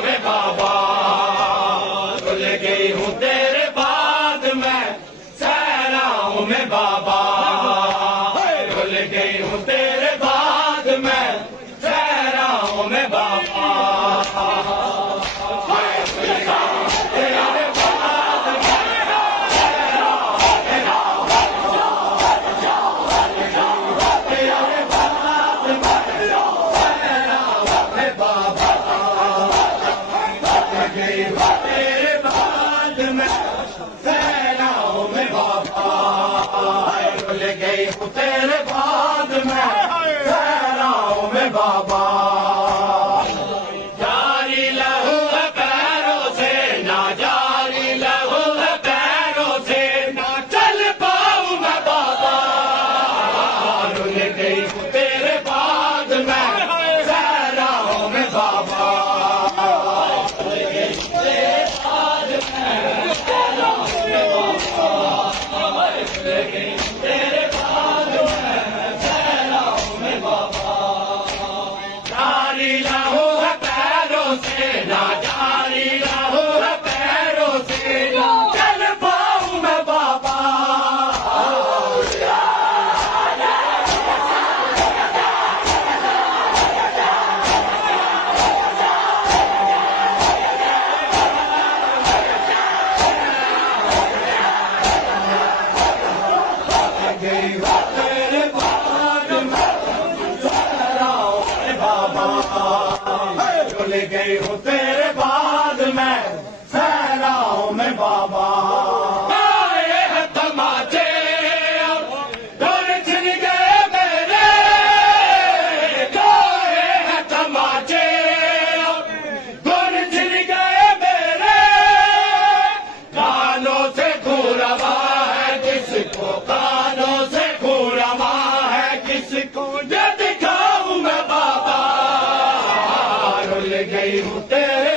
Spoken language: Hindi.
में बाबा, भूल गई हूँ तेरे बाद मैं सहराओं में बाबा, भूल गई हूँ तेरे बाद मैं सहराओं में बाबा। तेरे बाद मैं सहराओं में बाबा, भूल गई हूँ तेरे बाद मैं सहराओं में बाबा। जारी लहू है पैरों से ना, जारी लहू है पैरों से ना, चल पाऊं मैं बाबा, भूल गई हूँ तेरे बाद मैं सहराओं में बाबा। तेरे बाद मैं सहराओं में बाबा, जारी लहू है पैरों से ना, जारी लहू है पैरों से ना, चल पाऊं मैं बाबा। तेरे बाद मैं सहराओं में बाबा, भूल गई हूँ तेरे बाद मैं सहराओं में बाबा। आए हैं तमाचे अब डर छिन गए मेरे, आए हैं तमाचे अब डर छिन गए मेरे, कानों से खूरवा है किसको, कानों से खूरवा है किसको, ये दिखाऊं मैं बाबा, भूल गई हूँ तेरे